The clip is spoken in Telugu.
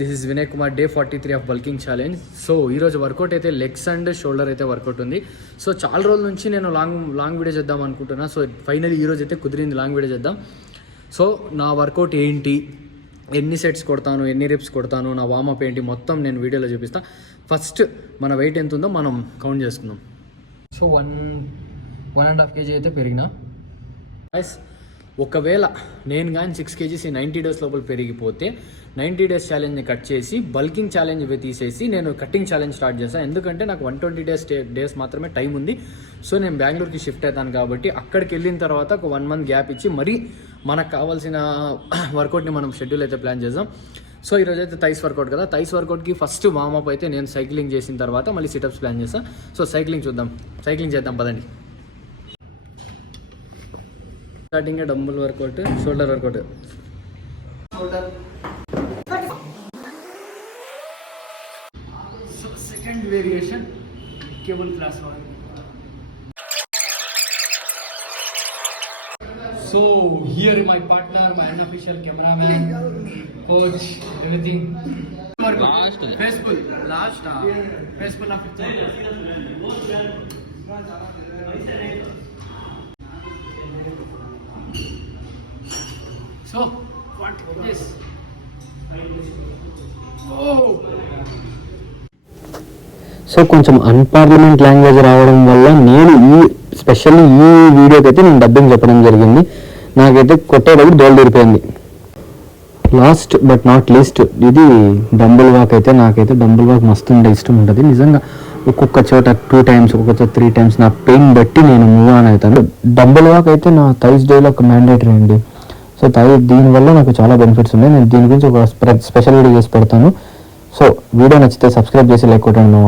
This is Vinay Kumar day 43 of bulking challenge. So ఈరోజు వర్కౌట్ అయితే లెగ్స్ అండ్ షోల్డర్ అయితే వర్కౌట్ ఉంది. సో చాలా రోజుల నుంచి నేను లాంగ్ వీడియో చేద్దాం అనుకుంటున్నా. సో ఫైనల్లీ ఈరోజు అయితే కుదిరింది, లాంగ్ వీడియో చేద్దాం. సో నా వర్కౌట్ ఏంటి, ఎన్ని సెట్స్ కొడతాను, ఎన్ని రిప్స్ కొడతాను, నా వార్మప్ ఏంటి, మొత్తం నేను వీడియోలో చూపిస్తాను. ఫస్ట్ మన వెయిట్ ఎంత ఉందో మనం కౌంట్ చేసుకుందాం. సో 1.5 kg అయితే పెరిగినా. ఒకవేళ నేను కానీ 6 kgs 90 days లోపల పెరిగిపోతే 90 days ఛాలెంజ్ని కట్ చేసి బల్కింగ్ ఛాలెంజ్ తీసేసి నేను కట్టింగ్ ఛాలెంజ్ స్టార్ట్ చేస్తాను. ఎందుకంటే నాకు 120 days మాత్రమే టైం ఉంది. సో నేను బెంగళూరుకి షిఫ్ట్ అవుతాను కాబట్టి అక్కడికి వెళ్ళిన తర్వాత ఒక 1 month గ్యాప్ ఇచ్చి మరీ మనకు కావాల్సిన వర్కౌట్ని మనం షెడ్యూల్ అయితే ప్లాన్ చేద్దాం. సో ఈరోజు అయితే థైస్ వర్కౌట్ కదా, థైస్ వర్కౌట్కి ఫస్ట్ వార్మప్ అయితే నేను సైక్లింగ్ చేసిన తర్వాత మళ్ళీ సిటప్స్ ప్లాన్ చేస్తాను. సో సైక్లింగ్ చేద్దాం పదండి. Starting dumbbell workout, shoulder workout. So second variation cable class work. So here my partner, my unofficial cameraman, coach, everything. Last Facebook, Facebook of So what is this? Oh. So కొంచెం అన్పార్లమెంట్ లాంగ్వేజ్ రావడం వల్ల నేను స్పెషల్లీ ఈ వీడియోకి అయితే నేను డబ్బింగ్ చెప్పడం జరిగింది. నాకైతే కొట్టేటప్పుడు దోలు తీరిపోయింది. లాస్ట్ బట్ నాట్ లీస్ట్ ఇది డంబుల్ వాక్. అయితే నాకైతే డంబుల్ వాక్ మస్తు ఇష్టం ఉంటుంది నిజంగా. ఒక్కొక్క చోట 2 times, ఒక్కొక్క చోట 3 times నా పెయిన్ బట్టి నేను మూవ్ ఆన్ అవుతాను. డంబుల్ వాక్ అయితే నా థైస్ డేలో ఒక మ్యాండేటరీ అండి. సో దీనివల్ల నాకు చాలా బెనిఫిట్స్ ఉన్నాయి. నేను దీని గురించి ఒక స్పెషల్ వీడియో చేసి పెడతాను. సో వీడియో నచ్చితే సబ్స్క్రైబ్ చేసి లైక్ కొట్టండి.